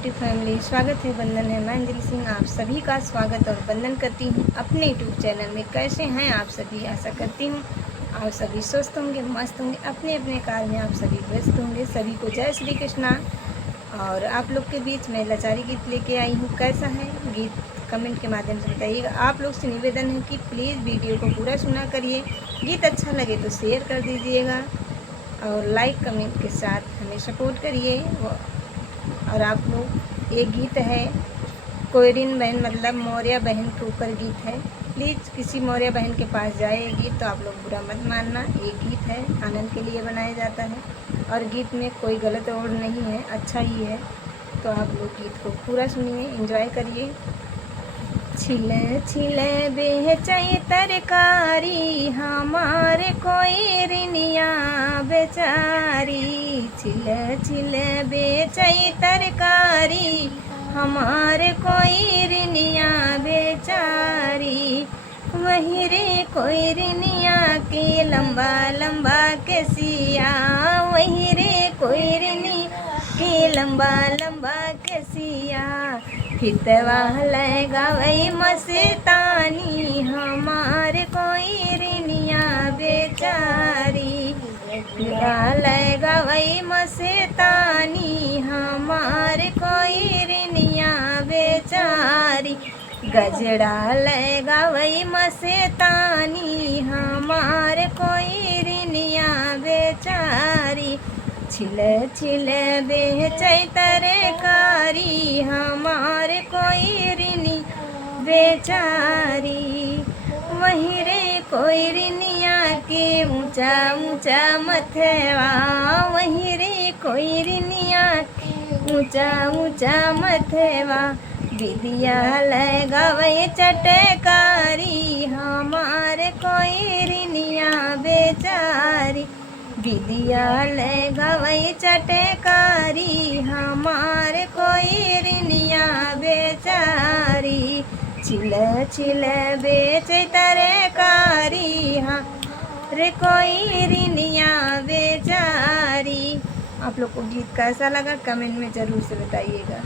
YouTube family, स्वागत है। वंदन है। मैं अंजलि सिंह आप सभी का स्वागत और वंदन करती हूँ अपने यूट्यूब चैनल में। कैसे हैं आप सभी? आशा करती हूँ आप सभी स्वस्थ होंगे, मस्त होंगे, अपने अपने कार्य में आप सभी व्यस्त होंगे। सभी को जय श्री कृष्णा। और आप लोग के बीच में लाचारी गीत लेके आई हूँ। कैसा है गीत कमेंट के माध्यम से बताइएगा। आप लोग से निवेदन है कि प्लीज़ वीडियो को पूरा सुना करिए। गीत अच्छा लगे तो शेयर कर दीजिएगा और लाइक कमेंट के साथ हमें सपोर्ट करिए। और आप लोग, ये गीत है कोयरिन बहन मतलब मौर्य बहन के ऊपर गीत है। प्लीज़ किसी मौर्य बहन के पास जाए ये गीत तो आप लोग बुरा मत मानना। ये गीत है, आनंद के लिए बनाया जाता है और गीत में कोई गलत वर्ड नहीं है, अच्छा ही है। तो आप लोग गीत को पूरा सुनिए, एंजॉय करिए। छिले छिले बेचई तरकारी हमारे कोई रिनिया बेचारी। छिले छिले बेचई तरकारी हमारे कोई रिनिया बेचारी। वही रे कोई रिनिया के लंबा लंबा के सिया। वही रे कोई रिनिया के लंबा लंबा के सिया। हितवा लगावई मस्तानी हमारे कोई रिनिया बेचारी। लगावई मस्तानी हमारे कोई रिनिया बेचारी। गजरा लगावई मस्तानी हमारे कोई रिनिया बेचारी। छिले छिले बेचई तरकारी हमारे कोई रिनी बेचारी। वही रे कोई रिनिया के ऊंचा ऊंचा मथवा। वही रे कोई रिनिया के ऊंचा ऊंचा मथवा। विदिया लगावई चटकारी हमारे कोई रिनिया बेचारी। विदिया लगावई चटकारी हमारे कोई रिनिया बेचारी। छिले छिले बेचे तरकारी हमारे कोई रिनिया बेचारी। आप लोग को गीत कैसा लगा कमेंट में ज़रूर से बताइएगा।